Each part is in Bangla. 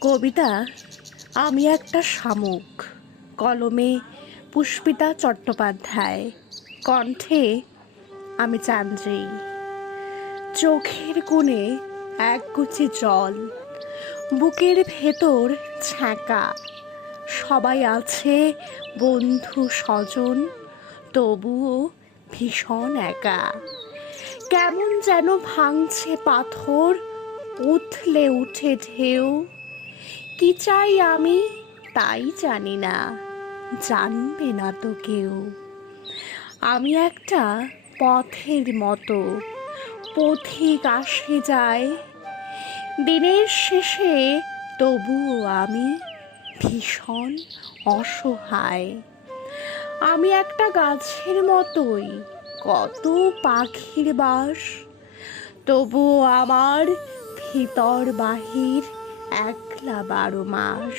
কবিতা, আমি একটা শামুক। কলমে পুষ্পিতা চট্টোপাধ্যায়। কণ্ঠে আমি চান্দ্রি। চোখের কোণে এক গুছি জল। বুকের ভেতর ছ্যাঁকা। সবাই আছে বন্ধু স্বজন, তবুও ভীষণ একা। কেমন যেন ভাঙছে পাথর, উথলে উঠে ঢেউ। কি চাই আমি? তাই জানি না। জানবে না তো কেউ। আমি একটা পথের মতো। পথিক আসে যায়। দিনের শেষে তবুও আমি ভীষণ অসহায়। আমি একটা গাছের মতোই। কত পাখির বাস। তবুও আমার ভিতর বাহির একলা বারো মাস।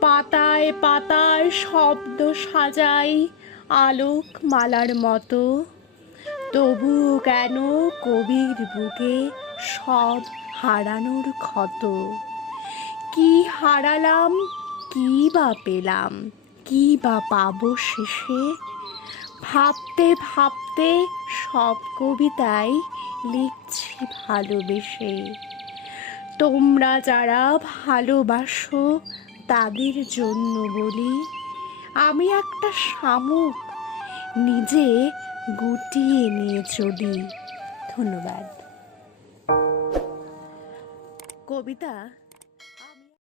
পাতায় পাতায় শব্দ সাজাই আলোক মালার মতো। তবু কেন কবির বুকে সব হারানোর ক্ষত? কি হারালাম, কি বা পেলাম, কি বা পাবো শেষে? ভাবতে ভাবতে সব কবিতায় লিখছি ভালোবেসে। তোমরা যারা ভালোবাসো তাদের জন্য বলি, আমি একটা শামুক নিজে গুটিয়ে নিয়ে চলি। ধন্যবাদ। কবিতা